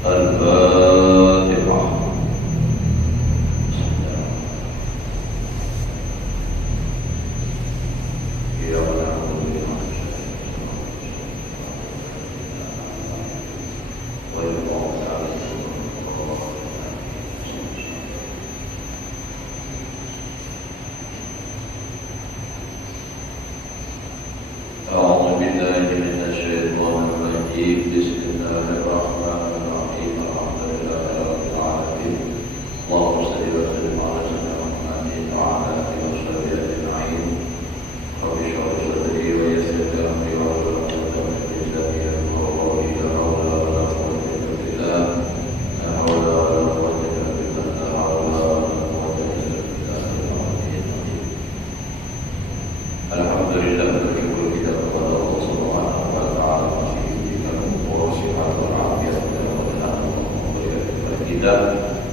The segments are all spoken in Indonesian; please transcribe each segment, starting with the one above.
Al-Fatihah.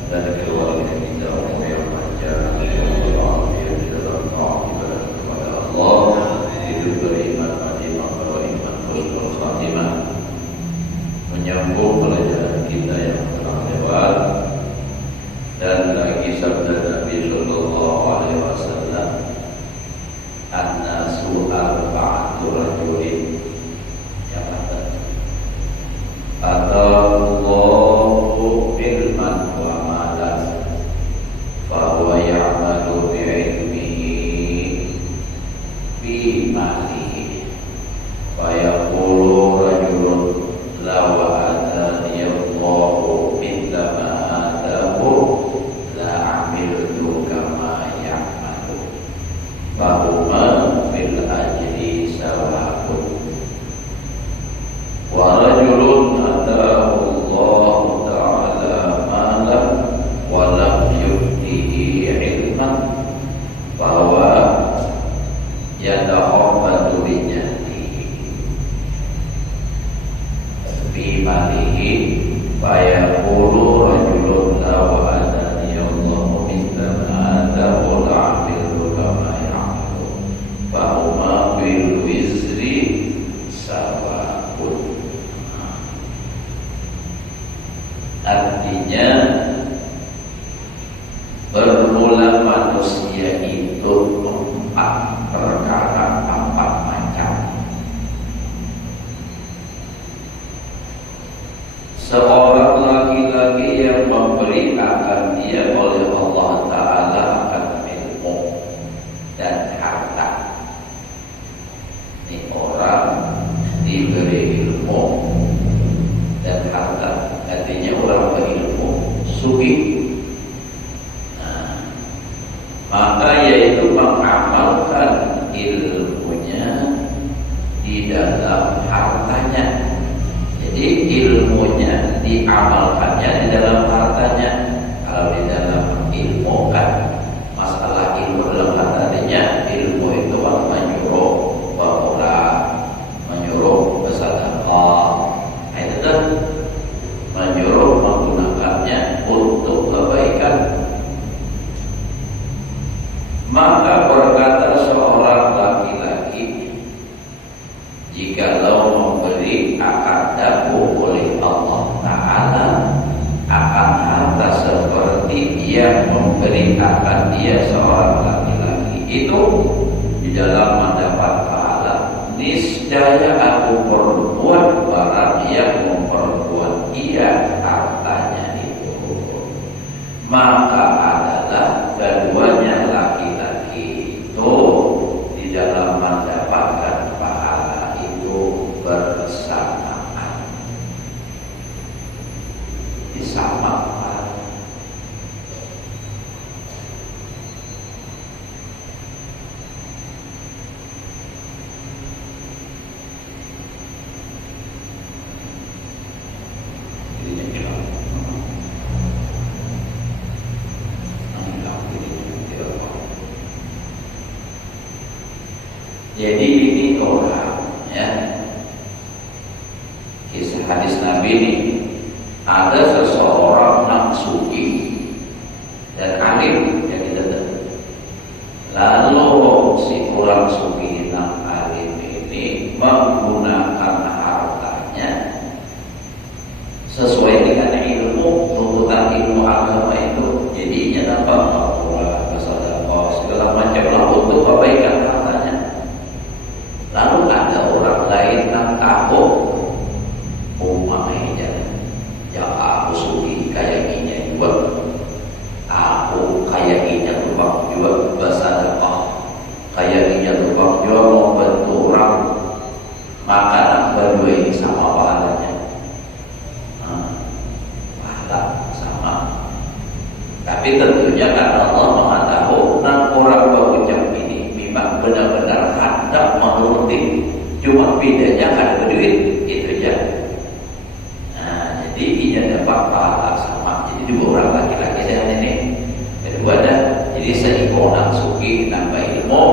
Dan keluarga kita yang panjang walafiat di dalam taat ibadah kepada Allah, hidup beriman, mati beriman, husnul khatimah, menyambung pelajaran kita yang telah lewat, dan lagi sabda Nabi Sallallahu Alaihi Wasallam, an-nasu arba'atu rajulin, yang kata Allahu ilman wa malan fahuwa ya'malu bi'ilmihi fi malihi fa yaqulu rajulun law atani Allahu mithla ma atahu la amiltu kama ya'malu fahuma fil ajri sawa'un wa rajulun atahu Allah ta'ala malam wa lam yu'tihi ilman bahwa yata'abbadu binyatihi fi malihi fa yaqulu rajulun law atani Allahu mithla ma atahu la'amiltu kama ya'malu fahuma bil wizri sawa'un. Artinya bermula manusia itu empat perkara, empat macam. Seorang laki-laki yang memberi akan dia oleh Allah Ta'ala akan ilmu dan harta. Ini orang diberi ilmu dan harta, artinya orang berilmu sugih. Nah, maka yaitu mengamalkan ilmunya di dalam hartanya. Jadi ilmunya diamalkannya di dalam hartanya. Kalau di dalam ilmu kan masalah ilmu dalam hartanya, ilmu itu menyuruh pemula, menyuruh bersedekah, itu kan menyuruh menggunakannya untuk kebaikan. Maka berkata seorang laki-laki, jikalau memberi akadahu oleh Allah Ta'ala akan harta seperti dia memberi akan dia seorang laki-laki itu di dalam mendapat pahala, niscaya aku perbuat barang yang memperbuat ia hartanya itu, maka adalah keduanya laki-laki itu di dalam mendapatkan pahala itu bersamaan, disamakan. Jadi ini orang, ya, kisah hadis Nabi ini, ada seseorang nafsuki dan alim yang tidak. Lalu si orang suki dan alim ini menggunakan hartanya sesuai dengan ilmu agama itu jadinya dapat Al-Quran, bersedekah, segala macam lah untuk kebaikan hartanya. Lalu ada orang lain yang tahu umpamanya, ya aku suki kayak ini juga, aku kayak ini tukang juga bersedekah, kayak ini tukang juga mau bantu orang, maka nak berdua ini sama pahalanya. Tapi tentunya karena Allah Maha Tahu, dan orang berucap ini memang benar-benar hendak mengerti, cuma bedanya ada duit itu aja. Nah, jadi ini dapat pahala sama. Jadi dua orang laki-laki dan ini kedua ada. Jadi seimbang suki nambah ilmu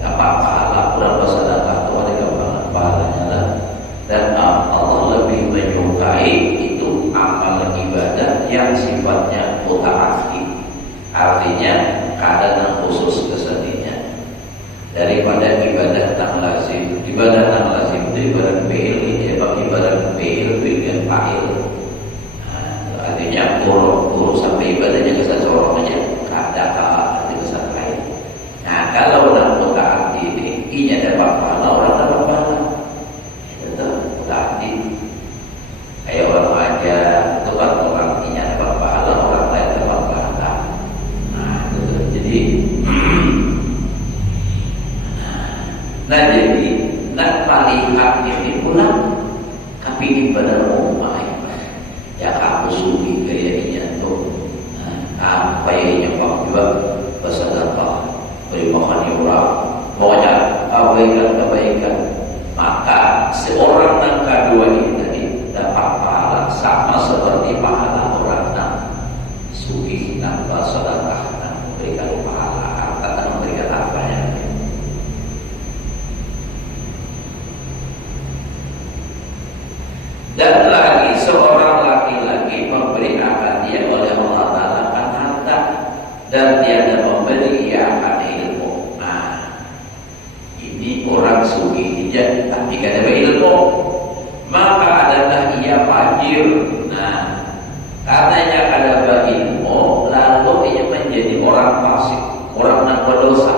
dapat pahala, kurang bersedekah itu ada gambaran pahalanya lah. Dan Allah lebih menyukai itu amal ibadah yang sifatnya mutaakid, artinya kadang yang khusus keseninya, daripada ibadah yang lazim. Ibadah yang lazim itu ibadah fi'il, ibadah fi'il dengan fa'il. Artinya urus sampai ibadahnya kesan seorang aja, kadang ada kesan lain. Nah, kalau yang mutaakid ini dapat pahala, orang dapat pahala. Itu mutaakid. Kayak orang aja itu kan orang ini dapat pahala, orang lain dapat pahala. Nah, itu jadi jadi nak melihat ini pula, tapi ini benar umum ya aku suki kayaknya tuh, apa yang nyebab juga bersedekah, beri makan orang, pokoknya kebaikan, maka seorang yang kedua ini tadi dapat pahala sama seperti pahala orang yang suki dan bersedekah dan memberikan pahala harta dan memberikan apa yang lain. Dan lagi seorang laki-laki memberi akan dia oleh Allah Ta'ala akan harta, dan dia ada memberi ia akan ilmu. Nah, ini orang suki saja tapi kada berilmu, maka adalah ia fajir. Nah, katanya kada berilmu, lalu ia menjadi orang fasik, orang yang berdosa.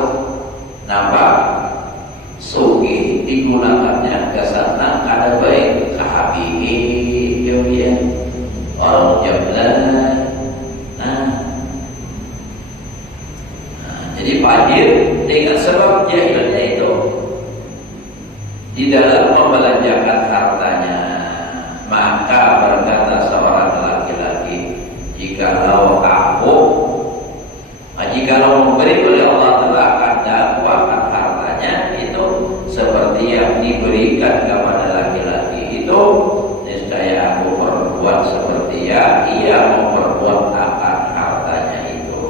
Nampak? Suki digunakannya ke sana kada baik, kehabibi dia orang jablan. Jadi fajir dengan sebab jahilnya itu di dalam membelanjakan hartanya. Maka berkata seorang laki-laki, jikalau memberi oleh Allah telah akan dakwahkan hartanya itu seperti yang diberikan kepada laki-laki itu, niscaya aku berbuat seperti yang ia memperbuat akan hartanya itu.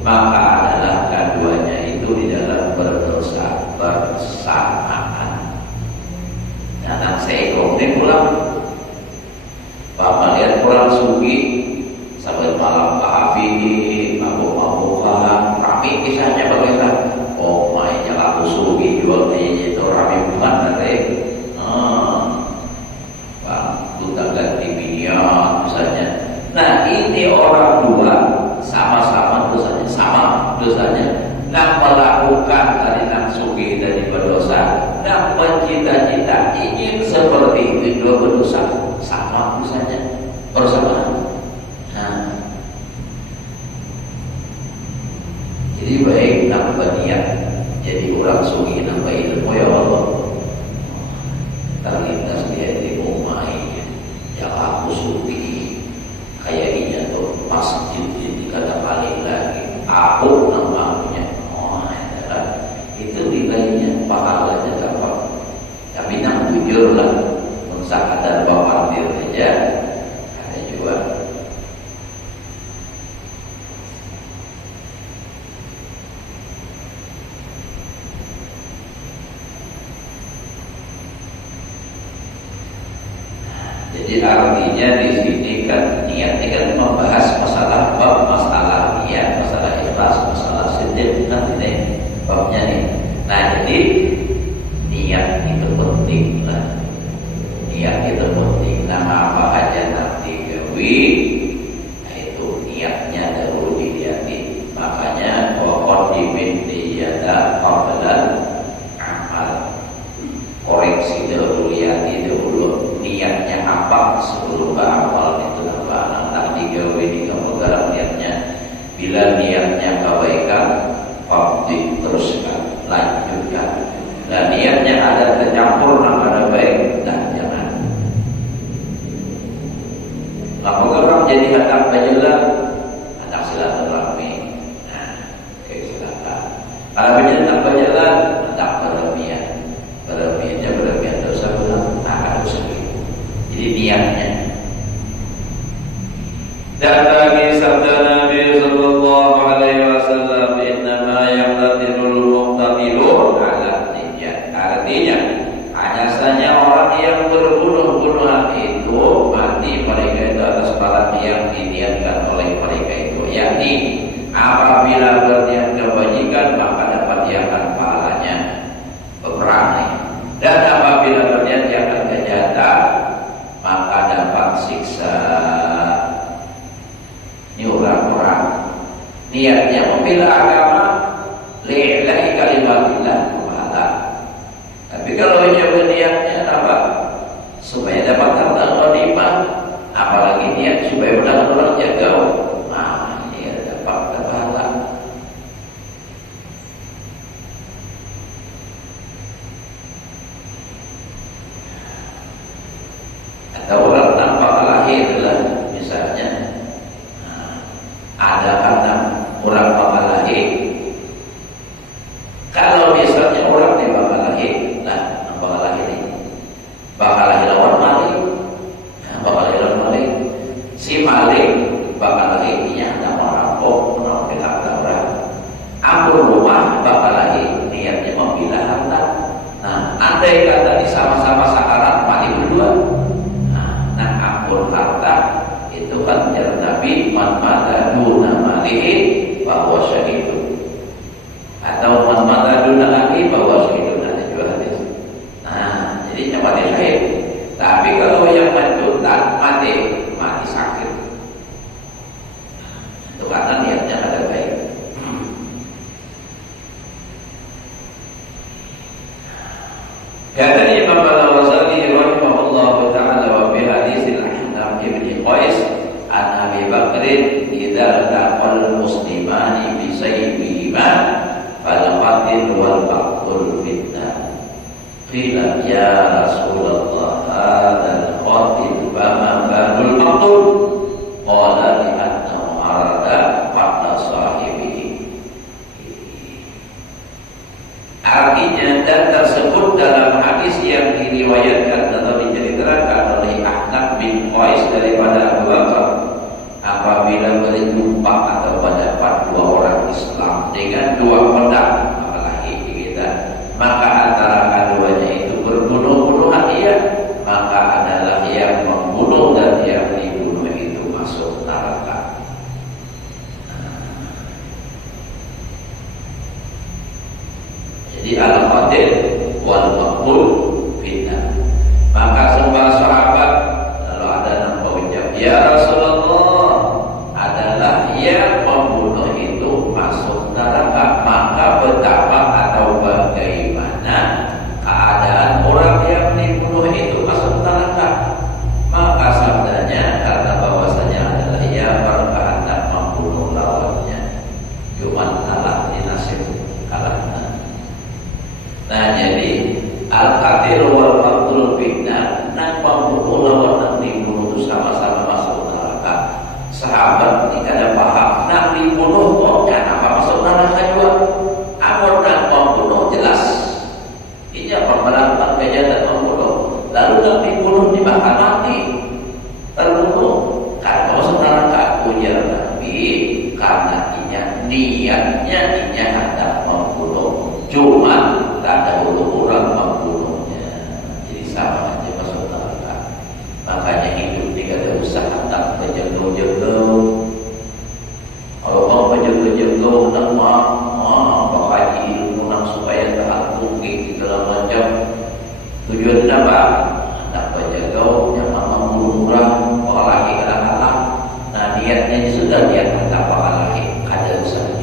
Maka adalah keduanya itu di dalam berdosa bersamaan. Dan saya ini pulang, Bapak lihat orang sugi sampai malam kahabi, mabuk-mabukan, rame kisahnya bagaimana? Oh, mainnya laku sugi jual kayaknya itu rame bukan dari Bang, duta ganti minyak misalnya. Nah, ini orang dua sama-sama dosanya, nak melakukan tadi nak sugi dari berdosa, nak mencita-cita ingin seperti itu dua berdosa, sama misalnya bersamaan. Nah, jadi baik nak berniat jadi orang sugi nambah ilmu ya Allah. Terlintas dia di rumah ini, ya aku sugi kayak ini tuh masjid ini kata paling lagi aku namanya. Oh, itu nilainya pahalanya dapat. Tapi yang jujur lah, mengusahakan dan bapak aja ada juga. Jadi artinya di sini kan niat ini kan membahas masalah niat, masalah ikhlas, masalah sedih kan ini babnya nih. Nah, jadi niat itu penting lah. Niat itu penting. Nah, apa aja nanti gawi, nah itu beliau ini kamu garap niatnya. Bila niatnya kebaikan, pasti teruskan, lanjutkan. Dan niatnya ada tercampur nama baik, dan jangan. Kalau orang jadi hendak berjalan, hendak silaturahmi, nah, silakan. Kalau hendak berjalan, hendak berlebihan dosa benar, akan dosa. Jadi niatnya. Dan bagi sabda Nabi sallallahu alaihi wasallam, innama yaqtadirul muqtadirun ala niyyat. Artinya, hanya saja orang yang berbunuh-bunuhan itu mati mereka itu atas pahala yang diniatkan oleh mereka itu, yakni apabila berniat kebajikan maka dapat diakan pahalanya peperangan, dan apabila berniat diakan kejahatan maka dapat siksa. Ini orang-orang niatnya membela agama, lillahi kalimatillah, pahala. Tapi kalau dia berniatnya apa? Supaya dapat harta ghanimah, apalagi niat supaya menang orang jaga, nah dia dapat pahala. Atau orang tanpa lahir lah, misalnya ada karena orang bakal lahir. Kalau misalnya orang dia bakal lahir, nah bakal lahir ini bakal lahir lawan maling, nah, bakal lahir lawan maling. Si maling bakal lahir ini ada merampok, menampil harta orang. Ampun rumah bakal lahir niatnya membela harta. Nah, andai kata di sama-sama sakarat mati berdua, nah ampun harta itu kan jalan Nabi, man mata duna malihi bahwa syahidun, atau man mata duna lagi bahwa syahidun, ada juga hadis. Nah, jadi mati syahid. Tapi kalau yang mentuntat mati sakit, itu karena niatnya ada baik. Kata Imam Al-Ghazali rahimahullah taala wa bi hadisil Ahnaf ibn Qais an Abi Bakr idza taqal muslimani bi sayfihima fal qatil wal maqtul fitnah. Qila ya Rasulullah hadzal qatil fama balul maqtul? Qala li annahu arada qatla sahibihi. Artinya, dan tersebut dalam hadis yang diriwayatkan atau diceritakan oleh Ahnaf bin Qais daripada Abu Bakar, apabila berjumpa atau mendapat dua orang Islam dengan dua pedang, apalagi kita, maka antara keduanya itu berbunuh-bunuhan dia, maka adalah yang membunuh dan yang dibunuh itu masuk neraka. Jadi al-qatil wal maqtul fitnah. Maka semua sahabat lalu ada yang mengucap, ya Rasulullah, adalah yang membunuh itu masuk neraka. Maka betapa atau bagaimana keadaan orang yang dibunuh itu masuk neraka? Maka sabdanya, karena bahwasanya adalah yang berkehendak membunuh lawannya, cuma kalah di nasib kalahnya. Nah, jadi al-qatil wal maqtul fitnah, nang pembunuh lawan nang dibunuh itu sama-sama masuk neraka. Sahabat tidak ada paham, nang dibunuh kok kenapa masuk neraka juga? Amun nang pembunuh jelas ini melakukan kejahatan membunuh, lalu nang dibunuh dibakar mati, terbunuh karena masuk neraka. Ujar Nabi, karena niatnya hendak membunuh, cuma tak ada orang membunuhnya, jadi sama aja masuk neraka. Makanya hidup tidak ada usaha tak berjengkel-jengkel. Kalau mau berjengkel-jengkel, nak berkaji ilmu, nak supaya tak mungkin segala macam. Tujuan apa? Nak berjengkel, jangan membunuh orang, apalagi kadang-kadang. Nah, niatnya sudah niat tak apalagi ada usaha.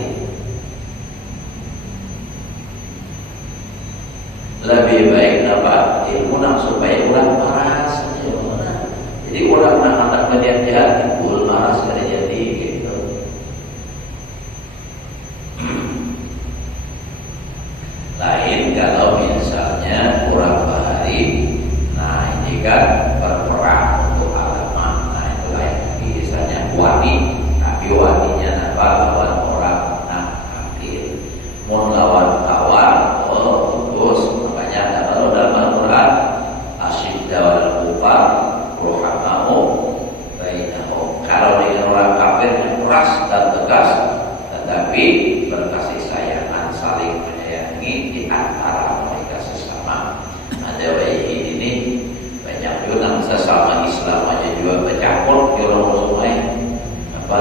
nyakot ke orang sungai apa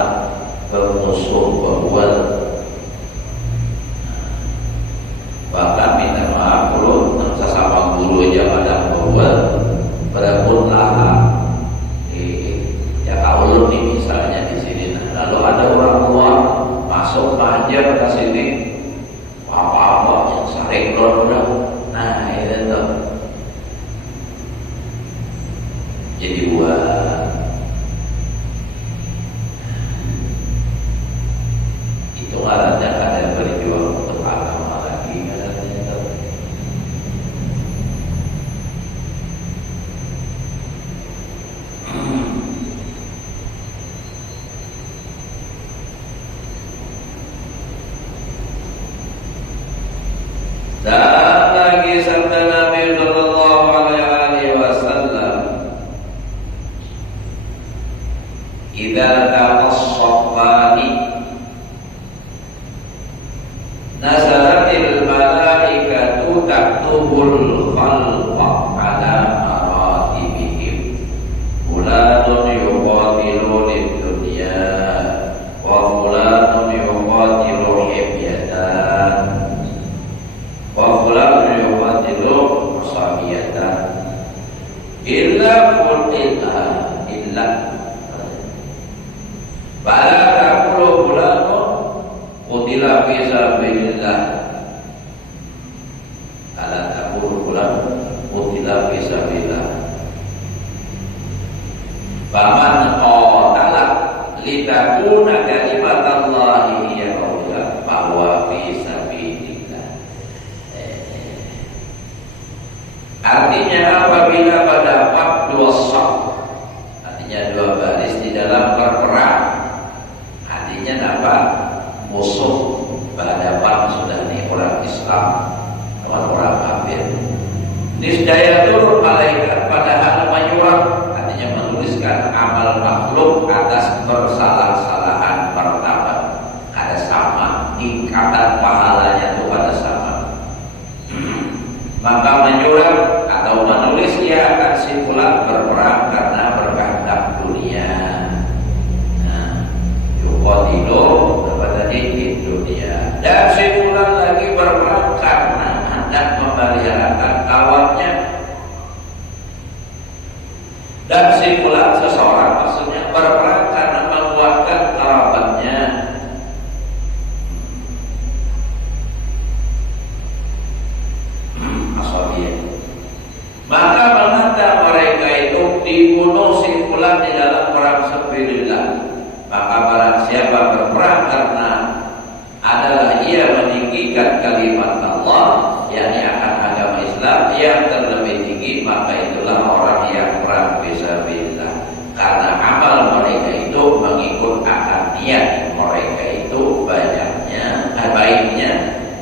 bermusuh berbuat. Bahkan minta maaf kalau sesama guru aja pada berbuat berebut lahan. Ya kalau nih misalnya di sini, nah, lalu ada orang luar masuk ngajar ke sini, apa-apa yang sering udah, nah itu tuh. Jadi buat itu ada berjuang untuk agama lagi katanya itu. Dan lagi sabda Nabi sallallahu alaihi wasallam, "Idza taqassafani nazaratil malaikatu taktubul khalqa ala maratibihim. Fulanun yuqatilu lid-dunya wa fulanun yuqatilu hibyatan wa fulanun yuqatilu asabiyatan illa illa bala taqulu fulanun qutila fi sabilillah ala taqulu fulanun qutila fi sabilillah faman qatala litakuna kalimatallahi hiya al-ulya bahwa fi sabilillah. Artinya apabila terdapat dua saf, artinya dua baris di dalam berperang, artinya apa? Musuh berhadapan sudah nih orang Islam lawan orang kafir. Niscaya turun malaikat padahal menyurat, artinya menuliskan amal makhluk atas bersalah-salahan pertama. Ada sama, ikatan pahalanya itu pada sama. Maka menyurat atau menulis ia akan simpulan berperang karena berkehendak dunia. Nah, yuqatilu apa tadi di dunia. Dan simpulan lagi berperang karena hendak memeliharakan kawannya. Dan simpulan seseorang maksudnya berperang karena menguatkan kerabatnya. Maka mengapa mereka itu dibunuh simpulan di dalam perang sabilillah. Maka barang siapa berperang karena adalah ia meninggikan kalimat Allah, yakni akan agama Islam yang terlebih tinggi, maka itulah orang yang perang fisabilillah. Karena amal mereka itu mengikut akan niat mereka itu banyaknya, baiknya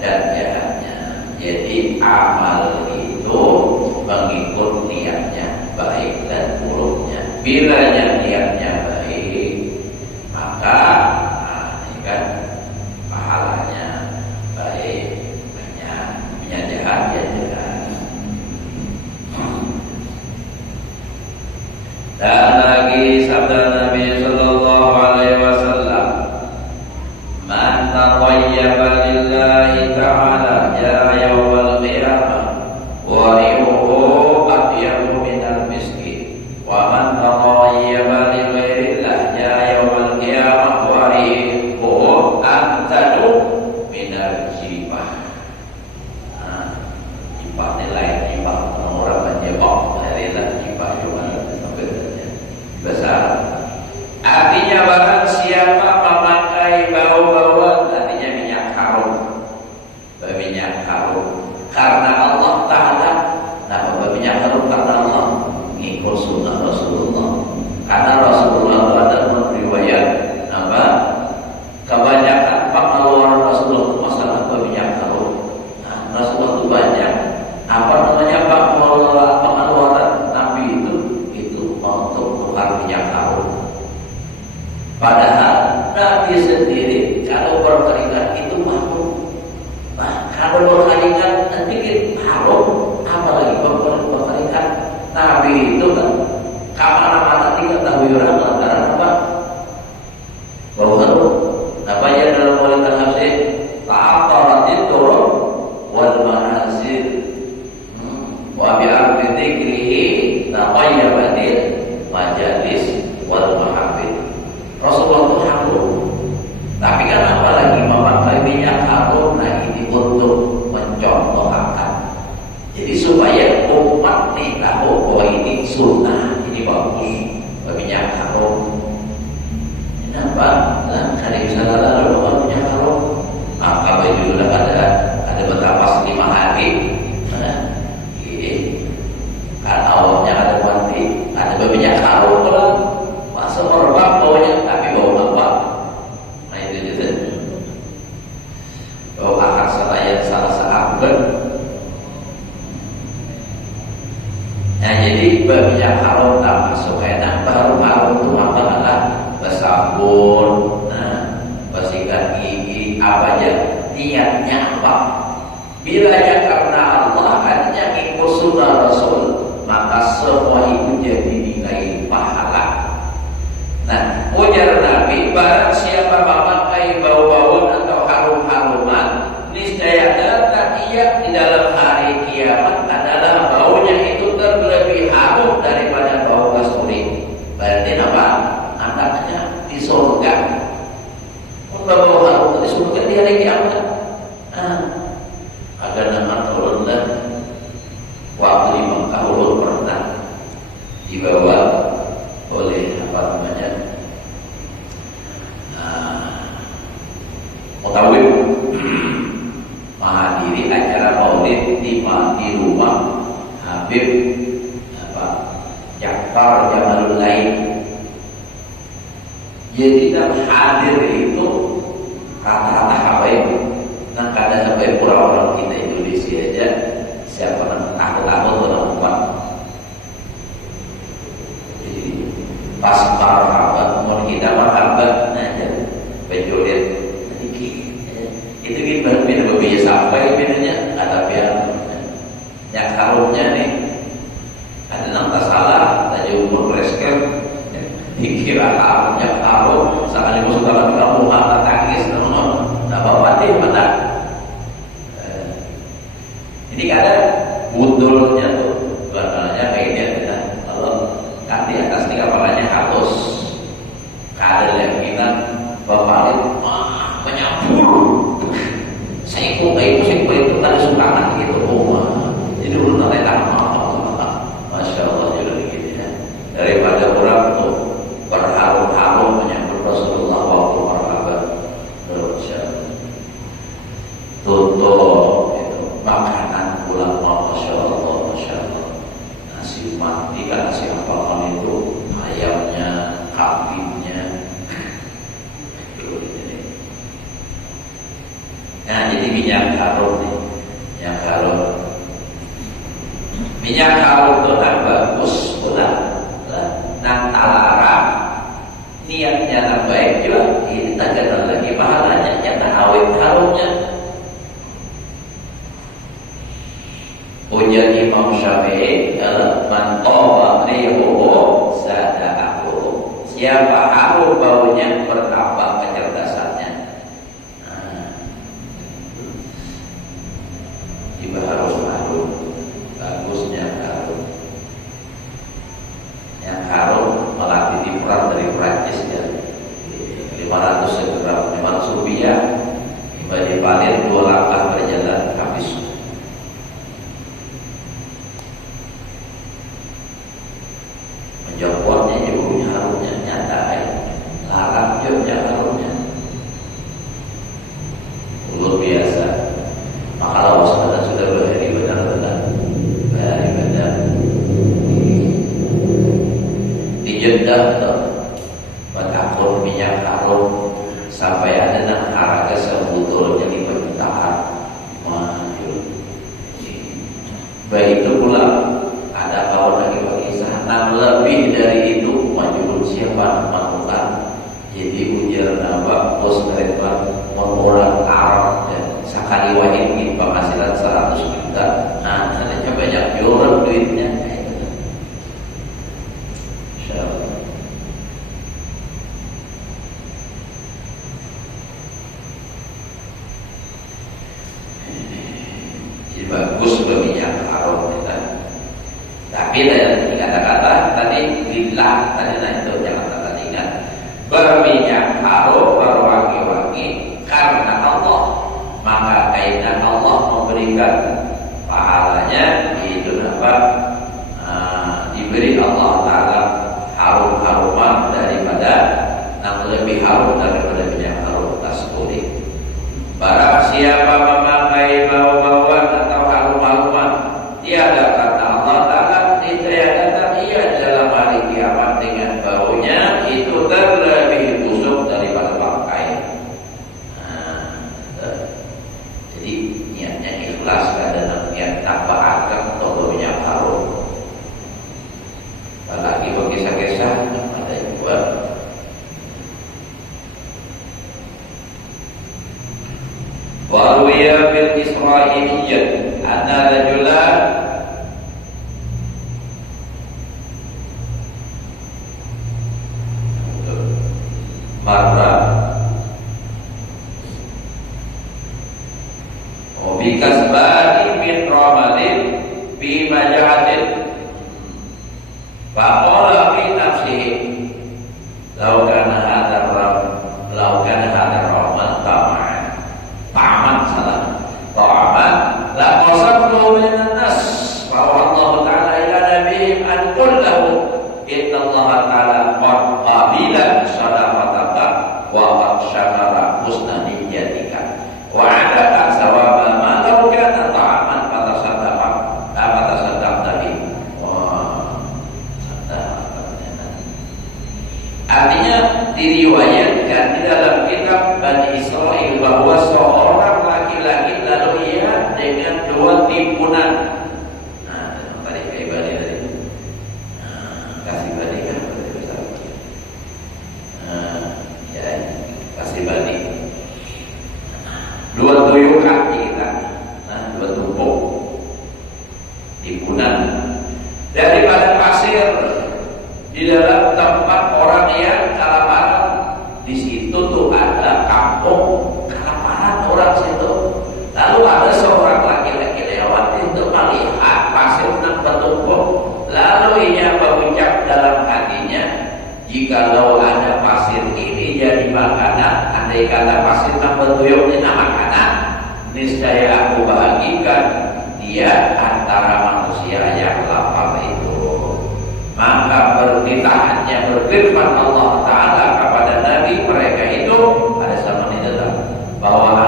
dan jahatnya. Jadi amal itu mengikut niatnya baik dan buruknya. Bila niatnya baik, maka ini kan pahalanya baik, banyak. Yang jahat ya jahat. Dan lagi sabda Nabi sallallahu alaihi wasallam, "Man taqayyaba lillahi ta'ala ya yawmal qiyamah wa rihuhu atyabu minal miski wa man taqayyaba li ghairillah ya yawmal qiyamah wa rihuhu antadu minal jibah." Nah, jibah nilai jibah orang menjebak dari jibah juga besar. Artinya barang siapa memakai bau-bauan, artinya minyak harum, minyak harum karena Allah Ta'ala. Nah, minyak harum karena Allah, ngikut sunnah Rasulullah. Karena Rasulullah itu ada riwayat apa? Kebanyakan pengeluaran Rasulullah itu masalah minyak harum. Nah, Rasulullah itu banyak apa namanya pengeluaran Nabi itu untuk tukar minyak harum. Padahal Nabi sendiri kalau berkeringat itu makruh. Nah, kalau berkeringat nanti harum, apalagi berkeringat. Nabi itu kan kemana-mana diketahui orang Bilanya karena Allah hanya ikut sunnah Rasul, maka semua itu jadi nilai pahala. Nah, ujar Nabi, barang siapa memakai bau-bauan atau harum-haruman, niscaya datang ia di dalam hari kiamat adalah baunya itu terlebih harum daripada bau kasturi. Berarti apa? Anaknya di surga. Bau harum di surga di hari kiamat. Agar nama turun dan waktu di Mekah ulun pernah dibawa oleh apa namanya mutawif menghadiri acara maulid di rumah Habib Ja'far Jamalul Lain. Jadi dalam hadir itu rata-rata habaib. Nah kadang sampai orang-orang kita Indonesia aja siapa takut-takut orang-orang. Jadi pas marhaban, mau kita marhaban aja penjodoh itu kita berbeda sampai bedanya ada pihak yang harumnya nih ada nampak salah tadi umur resken dikira harumnya harum sekali musuh dalam kamu mata tangis nggak apa-apa deh mana ini kadang bundulnya tuh bakalnya kayak ini ada kalau kan di atas ini kepalanya halus kadang yang bilang bapak itu menyambur Seko itu ada sumbangan gitu, jadi urut nanti masya Allah jadi begini ya. Daripada orang tuh berharum-harum menyambut Rasulullah waktu marhaban, tutup itu makanan ulama masya Allah, nasi mati kan nasi apapun itu ayamnya, kambingnya. Nah, jadi minyak harum nih, minyak harum itu bagus pula. Nah, talarang niatnya baik juga, ini tak kenal lagi pahalanya, nyata awet harumnya. Ujar Imam Syafi'i, man taba rihuhu sadaqahu. Siapa harum baunya bertambah kecerdasannya. Harus harum, bagusnya harum. Yang harum malah ditiprat dari Prancis ya, 500 gram, 500 rupiah. Tiba di palir 2 langkah berjalan habis. Menjawabnya ibunya harumnya nyata ya, larang juga harumnya. Luar biasa. Makalah waspada sudah berhari benar-benar di Jeddah bertakun minyak harum sampai ada nak harga sebetulnya 5 jutaan. Baik itu pula ada kawan lagi bagi sana lebih dari itu majul siapa melakukan. Jadi ujar nama bos mereka orang Arab dan sekali wahid ini penghasilan 100 juta. Nah, adanya banyak jual duitnya kayak gitu. Insyaallah. Jadi bagus minyak harum kita. Tapi dari kata-kata tadi lillah tadi itu jangan kata ingat. Berminyak harum berwangi-wangi karena Allah, maka kaitan Allah memberikan pahalanya itu dapat diberi Allah Ta'ala harum-haruman daripada yang lebih harum daripada minyak harum kasturi. Barang siapa memakai bau-bauan atau harum-haruman, tiada kata Allah Ta'ala niscaya datang ia dalam hari kiamat dengan baunya itu terlebih busuk daripada Israiliyyah anna rajulan marra bikasbani min ramalin fi majahatin faqala fi nafsihi law kana hadar ramal ta'aman salah ta'aman la qasamtu minan nas wa Allah ta'ala ila nabiyyin an qul lahu inna Allah ta'ala qad qabila sadaqataka wa qad syakara husna niyyatika wa 'adaka sawaba ma law kana ta'aman fatasaddaq tadi. Artinya diriwayatkan di dalam kitab Bani Israil bahwa seorang laki-laki lalu ia dengan dua timbunan. Nah, tadi kayak Bani tadi. Kasih Bani kan? Ya, kasih Bani. Dua tuyul kaki kita. Nah, dua tumpuk timbunan daripada pasir di dalam tempat orang yang kelaparan. Di situ tuh ada kampung kelaparan orang situ. Lalu ada seorang laki-laki lewat untuk melihat pasir yang bertumpuk. Lalu ia berucap dalam hatinya, jikalau ada pasir ini jadi makanan, andai kata pasir yang bertuyuk ini makanan, niscaya aku bagikan dia antara manusia yang lapar itu. Maka beritahannya berfirman Allah Ta'ala kepada Nabi mereka itu pada zaman itu bahwa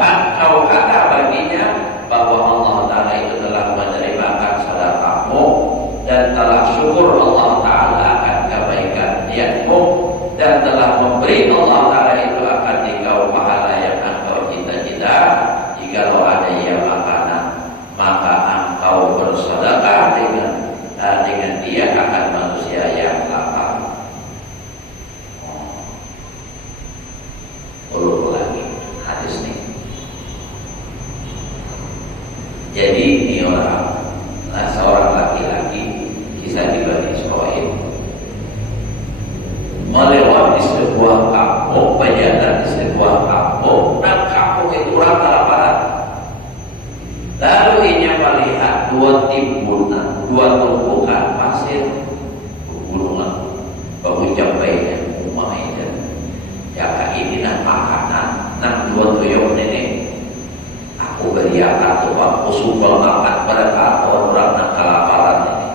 engkau kata baginya bahwa Allah Ta'ala itu telah menerimakan sedekahmu dan telah syukur Allah Ta'ala akan kebaikan niatmu dan telah memberi Allah Ta'ala itu akan engkau pahala yang engkau cita-cita. Jikalau ada yang makanan maka engkau bersedekah dengan dia akan manusia yang lapar. Ulang lagi hadis ini. Jadi ini seorang laki-laki kisah di Bani Israil melewati sebuah kampung, berjalan di sebuah kampung, dan kampung itu orang kelaparan. Lalu ia melihat dua timbunan, dua tumpukan pasir gunungan, bahu campainya, rumah itu. Jika ini nak makanan, nak dua tuyul ini, aku beriakan tuh aku supel makan mereka orang nak kelaparan ini.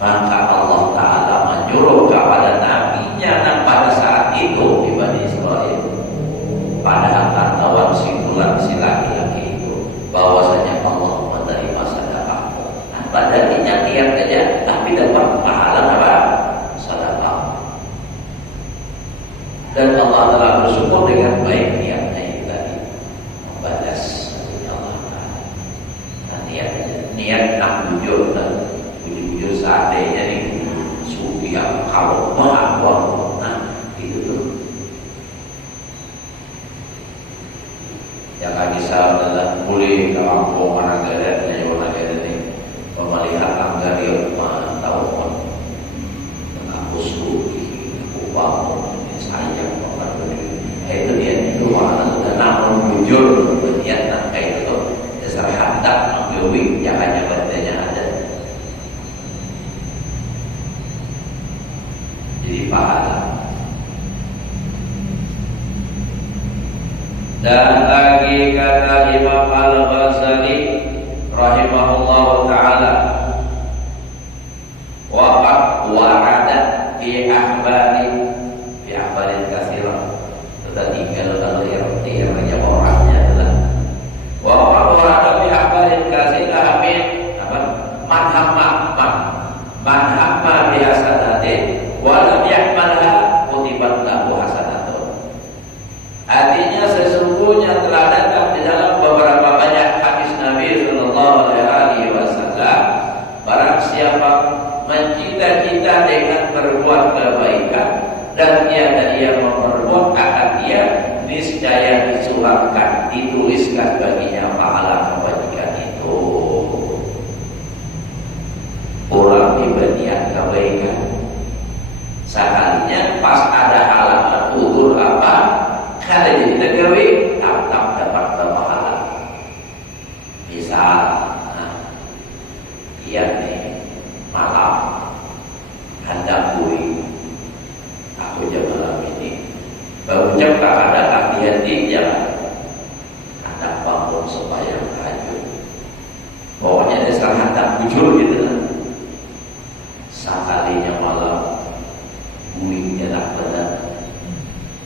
Maka Allah Ta'ala menyuruh kepada Nabi-Nya dan pada saat itu di Bani Israil, pada hartawan simpulan si laki-laki bahwasanya Allah menerima sedekahmu. Padahal niat saja, tapi dapat pahala apa? Sedekah. Dan Allah telah bersyukur dengan baik niatnya itu tadi, membalas Allah Ta'ala. Nah, niat nak bujur dan bujur seandainya nih sufi yang kalau mengakuan, nah itu tuh. Yang kisah adalah boleh kampung mana negara ini melihat anggaran tahun menghapus rugi, bangun sayang orang itu dia itu orang sudah namun jujur berniat nak kayak itu dasar hendak menggawing yang hanya bertanya ada. Jadi pahala. Dan lagi kata Imam Al-Ghazali rahimahullah ta'ala, waqad warada fi ahbari katsirah. Tetapi kalau yang orangnya adalah waqad warada fi ahbari katsirah min man hamma bi hasanatin wa lam ya'malha kutibat lahu hasanatun. Artinya sesungguhnya telah datang di dalam beberapa banyak hadis Nabi sallallahu alaihi wasallam, barang siapa mencita-cita dengan berbuat kebaikan dan tiada ia memperbuat, akan dia niscaya disulangkan, ditulis dituliskan baginya pahala kebajikan itu. Orang diberikan kebaikan. Sekalinya pas ada halangan udur apa, kada jadi negawi, tetap dapat pahala. Misal, iya nih malam hendak bui, aku jam malam ini baru jam ada latihan di jalan, hendak bangun sembahyang tahajud. Pokoknya dasar hendak bujur gitu kan. Sekalinya malam buinya tak benar,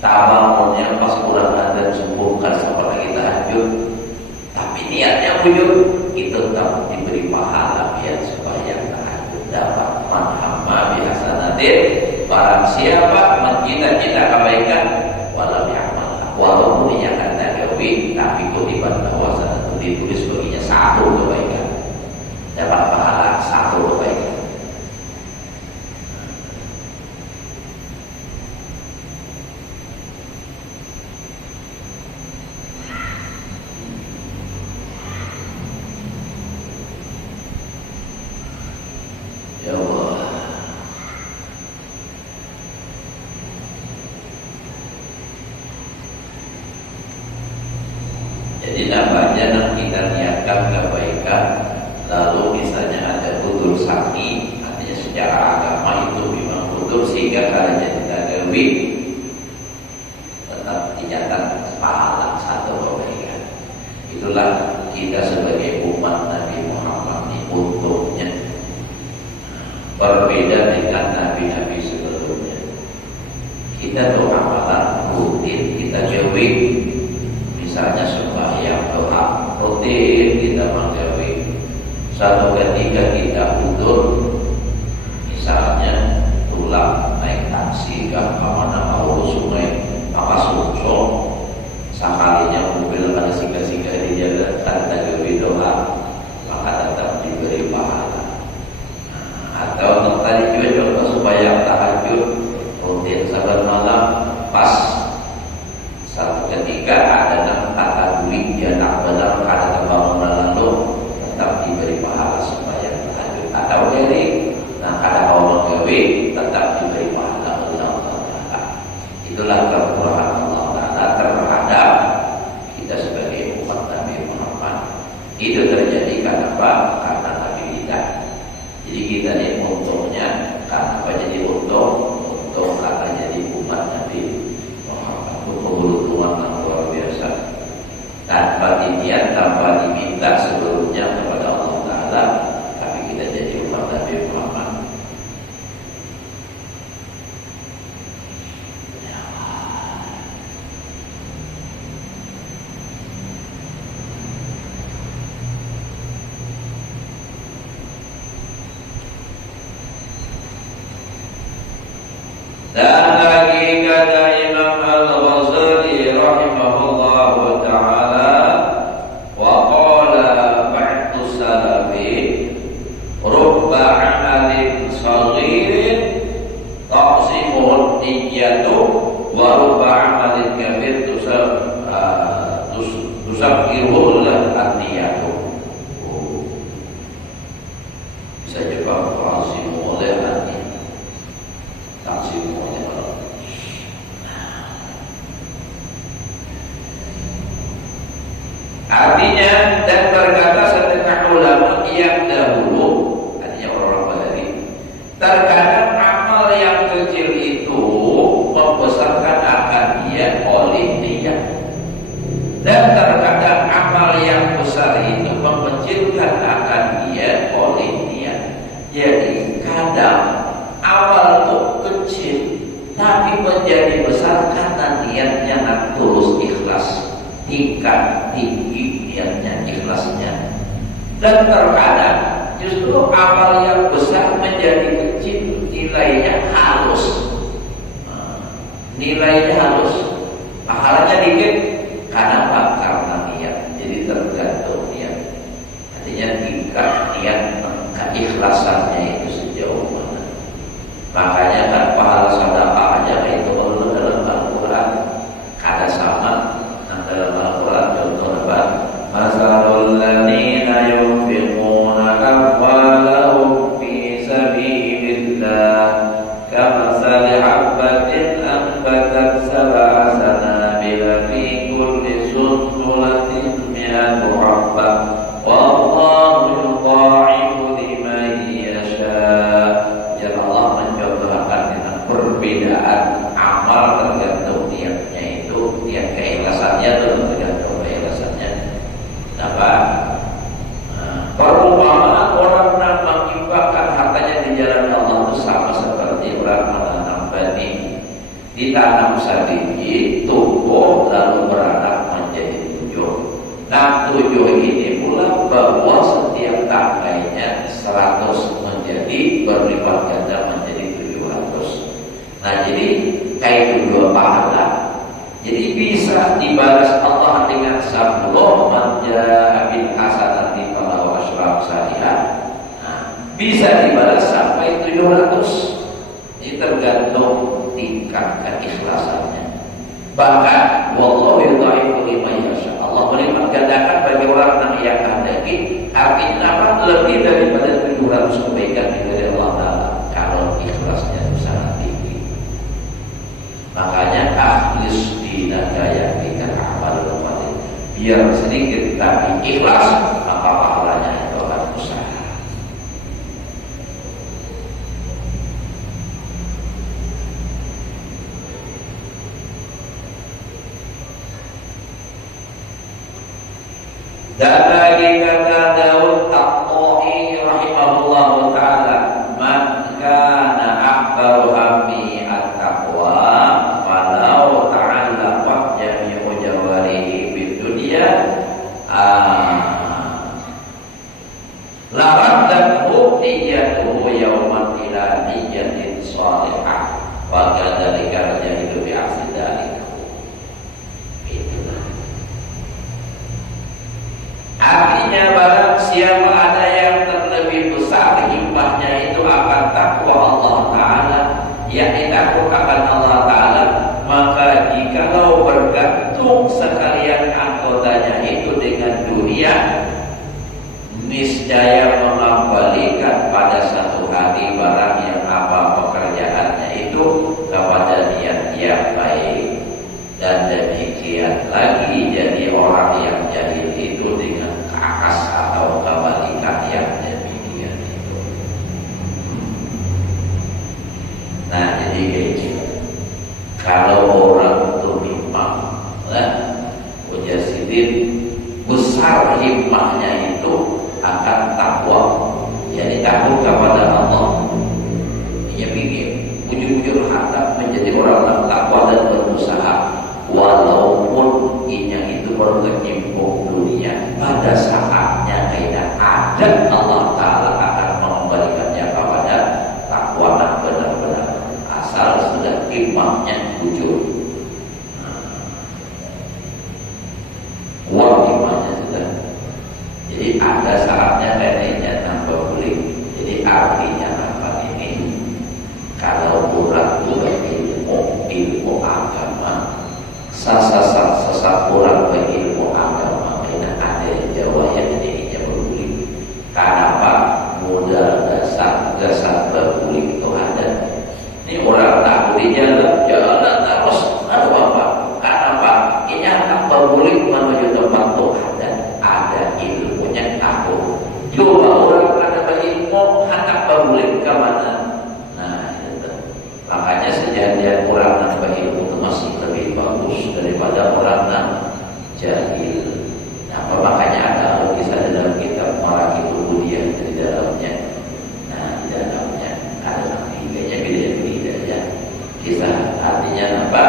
tabangunnya pas kurang ada sembuhkan seperti kita tahajud, tapi niatnya bujur, itu tetap diberi pahala biar supaya tahajud dapat manhamma bihasanatin. Barang siapa mencita-cita kebaikan walau ya'mal, walaupun ia akan tagawi, tapi kutiban hasanah itu ditulis baginya satu kebaikan, dapat pahala satu kebaikan. Ya Allah. Jadi namanya yang kita niatkan kebaikan, lalu misalnya ada tutur sakti, artinya secara agama itu memang tutur sehingga kalau jadi tagawi tetap dicatat pahala satu kebaikan. Itulah kita sebagai umat Nabi Muhammad ini untungnya berbeda dengan nabi-nabi sebelumnya. Kita tuh amalan rutin kita jauhi. Misalnya sembahyang doa rutin kita menjauhi. Satu ketika kita udur, misalnya tulang naik taksi ke mana mau sungai apa sungsong, sekalinya mobil ada singgah-singgah di jalan tanpa jauhi doa, maka tetap diberi pahala. Atau tadi juga contoh supaya tahajud rutin sabar malam, pas satu ketika ada kata duit dia tak benar kada terbangun lalu tetap diberi pahala supaya tahajud. Atau dari kada Allah gawe tetap diberi pahala oleh Allah Taala. Itulah kemurahan Allah Taala terhadap kita sebagai umat Nabi Muhammad. Itu terjadi karena apa? Karena Nabi kita. Jadi kita ini untungnya karena apa jadi untung karena jadi umat Nabi Muhammad. Itu keberuntungan yang luar biasa. Tanpa diniat, tanpa diminta sebelumnya kepada Allah Taala, tapi kita jadi umat Nabi Muhammad. Dan lagi kata Imam Al-Ghazali rahimahullahu ta'ala, wa qala ba'du salafi rubba amalin saghirin taqsimuhu niyyatu wa rubba amalin kabir tusabbiruhu an-niyatu. Bisa juga taqsimuhu an-niyatu, taqsimuhu. Artinya, dan berkata setengah ulama yang dahulu, artinya orang-orang Badari, terkadang amal yang kecil itu membesarkan akan dia oleh niat, dan terkadang amal yang besar itu mengecilkan akan dia oleh niat. Jadi kadang amal itu kecil tapi menjadi besar karena niatnya nak tulus ikhlas, tingkat tinggi niatnya ikhlasnya. Dan terkadang justru amal yang besar menjadi kecil, nilainya halus, pahalanya dikit karena karena niat. Jadi tergantung niat. Artinya tingkat niat keikhlasannya itu sejauh mana. Makanya kan pahala sedekah aja itu dalam Al-Quran kada sama dalam Al-Quran contoh apa? perbedaan amal tergantung niatnya itu, niat keikhlasannya tergantung keikhlasannya. Apa? Perumpamaan orang yang menginfakkan hartanya di jalan Allah itu sama seperti orang menanam benih. Ditanam sedikit, tumbuh lalu beranak menjadi 7. Nah 7 ini pula bahwa setiap tangkainya 100 menjadi berlipat ganda menjadi 700. Nah jadi kayak 2 pahala. Jadi bisa dibalas Allah dengan 10 manja bil hasanati falahu asyra salihah. Nah, bisa dibalas sampai 700. Ini tergantung tingkat keikhlasannya. Bahkan wallahu yudha'ifu liman yasha. Allah melipat gandakan bagi orang yang kehendaki. Artinya apa? Lebih daripada 700 kebaikan dari Allah Ta'ala kalau ikhlasnya itu sangat tinggi. Makanya akhlis dinaka yaktika amalul fadil. Biar sedikit tapi ikhlas, maka pahalanya itu akan besar. Dan lagi kata Daud At-Ta'i rahimahullahu ta'ala, man kana akbaru hammi at-taqwa falau ta'allaqat jami'u jawarihi bid dunya la raddathu niyyatuhu yawman ila niyyatin salihah wa kadzalika jahidu bi aksi dzalika. Artinya barang siapa ada yang terlebih besar himmahnya itu akan takwa Allah Ta'ala, yakni takut akan Allah Ta'ala, maka jikalau bergantung sekalian anggotanya itu dengan dunia, niscaya mengembalikan pada satu hati barang yang apa pekerjaannya itu kepada niat yang baik. Dan demikian lagi jadi orang yang jahil itu dengan keakas atau kebalikan yang demikian itu. Nah jadi kayak gitu. Kalau orang itu himmah, punya sidin besar himmahnya itu akan takwa, jadi takut kepada Allah. Dia pikir ujung-ujung harta menjadi orang yang takwa dan berusaha. Walaupun inya itu baru kecimpung dunia, pada saatnya tidak ada, Allah Ta'ala akan mengembalikannya kepada takwa dan benar-benar, asal sudah himmahnya jujur. Kuat himmahnya sudah. Jadi ada saatnya neneknya tanpa beli. Jadi artinya apa ini? Kalau kurang ilmu agama, sesat orang berilmu agama, kena ada yang Jawa yang ini berbuli. Kenapa? Modal dasar berbuli itu ada. Ini orang tak boleh jalan terus. Aduh apa? Kenapa? Ini akan berbuli menuju tempat Tuhan dan ada ilmunya tahu. Coba orang ada berilmu hendak berbuli ke mana? Nah itu. Makanya sejadian orang yang berilmu itu masih lebih bagus daripada orang yang jahil. Nah, makanya ada kisah dalam kitab Marakib Ubudiyah di dalamnya. Nah, di dalamnya ada hidupnya beda-beda ya. Kisah artinya apa?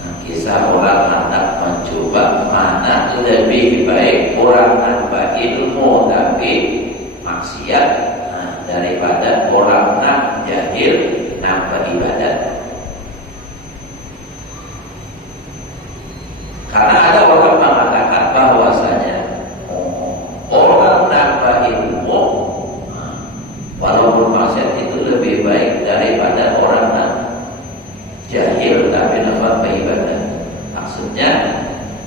Nah, kisah orang hendak mencoba mana lebih baik orang tanpa ilmu tapi maksiat daripada orang yang jahil nampak ibadat. Karena ada orang mengatakan bahwasanya orang tanpa ilmu walaupun maksiat itu lebih baik daripada orang yang jahil tapi nampak ibadat. Maksudnya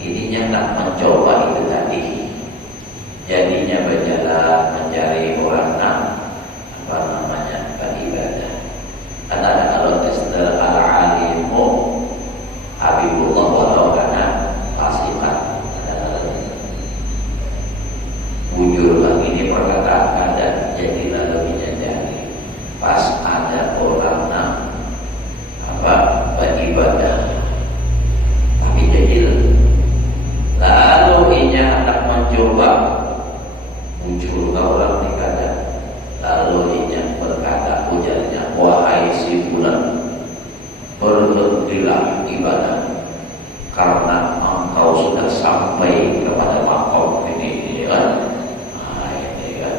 ininya nak mencoba itu tadi, jadinya berjalan mencari orang yang apa namanya beribadah. Karena kalau istilah al-alimu Habibullah walau kana fasifat, bujur lagi ini perkataan dan jadilah lebihnya jadi. berhentilah ibadah karena engkau sudah sampai kepada makom ini kan. Nah, ini kan.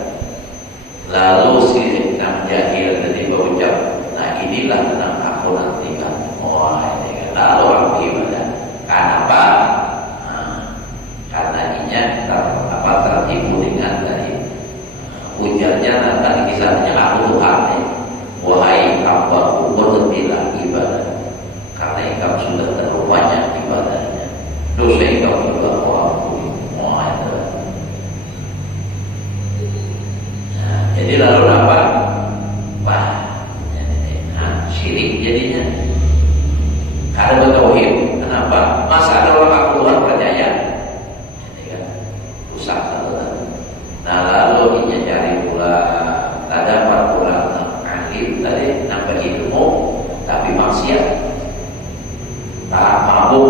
Lalu si Nang Jahil tadi berucap, nah inilah yang aku nantikan. Wah, ini kan. Lalu aku ibadah. Kenapa? Nah, karena inya tertipu dengan dari ujarnya tadi kisahnya aku Tuhan. Wahai hambaku, berhentilah ibadah karena engkau sudah terlalu banyak ibadahnya. Dosa engkau juga aku ampuni. Nah, jadi lalu apa? Wah, syirik jadinya. Karena bertauhid, kenapa? Masa ada orang Tuhan percaya? Ini kan rusak kan. Nah lalu ini cari pula ada pula alim tadi nambah ilmu tapi maksiat tak mampu.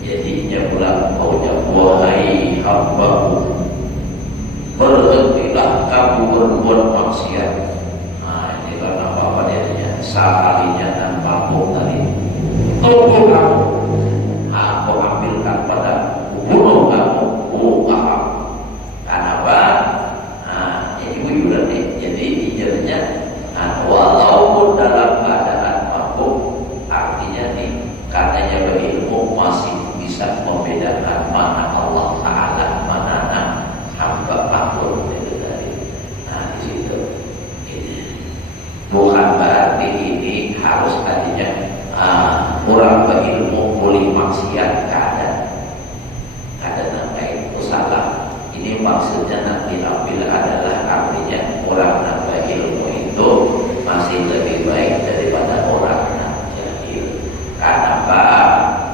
Jadinya pula maunya wahai hambaku, berhentilah kamu berbuat maksiat. Nah ini karena apa dia sekalinya dan mampu tadi tunggu kamu, aku ambilkan pada bunuh kamu. Kenapa? Nah, jadi wujud nih. Jadi ijarnya, walaupun dalam keadaan mampu, artinya nih, katanya berilmu masih bisa membedakan mana Allah Taala, mana hamba makhluk itu tadi. Nah di situ, ini bukan berarti ini harus tadinya orang berilmu boleh maksiat keadaan. Ada namanya itu salah. Ini maksudnya nanti bila adalah artinya orang nambah ilmu itu masih lebih baik daripada orang jahil. Kenapa?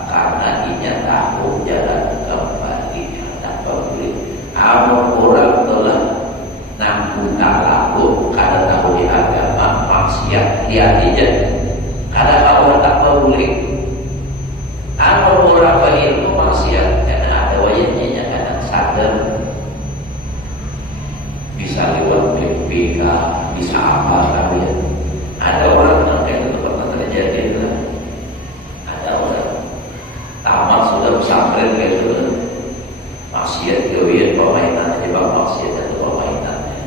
Karena dia tahu jalan kembali tanpa boleh. Amun orang telah nanggung lalu karena tahu di agama maksiat dia tidak. Karena orang tak boleh. Amun orang berilmu maksiat karena ada wajahnya kadang sadar. Bisa lewat BPK, bisa apa kalian. Ada orang yang kayak itu pernah terjadi lah. Ada orang tamat sudah pesantren kayak itu maksiat gawian permainan aja bang maksiat itu permainannya.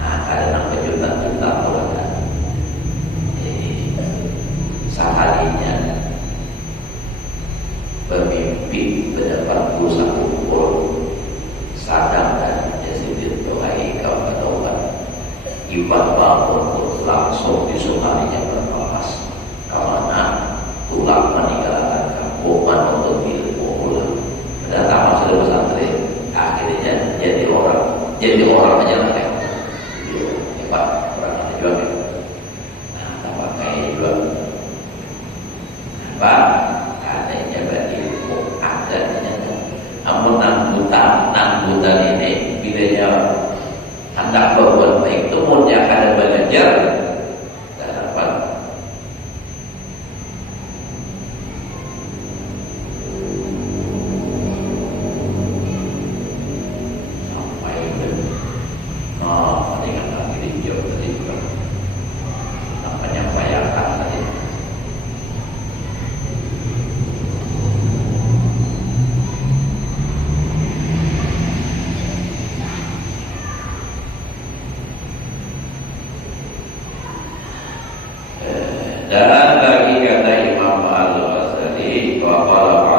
Nah kadang kejutan-kejutan orang kan. Jadi sekalinya bermimpi mendapat pulsa kumpul sadar dan jasidir doai kau ketahuan ibad bangun langsung disukaninya berkelas karena tulang meninggalkan kampungan untuk milik pulang mendatang sudah pesantren akhirnya jadi orang aja lah kan hebat orang aja juga kan nah tambah kayak juga apa adanya berarti adanya namun nanggutan ini bilanya hendak berbuat baik itu punya akan belajar dan apa sampai ke dengan lagi dijauh tadi juga namanya bayangkan tadi. Dan lagi kata Imam Al-Ghazali, wa qala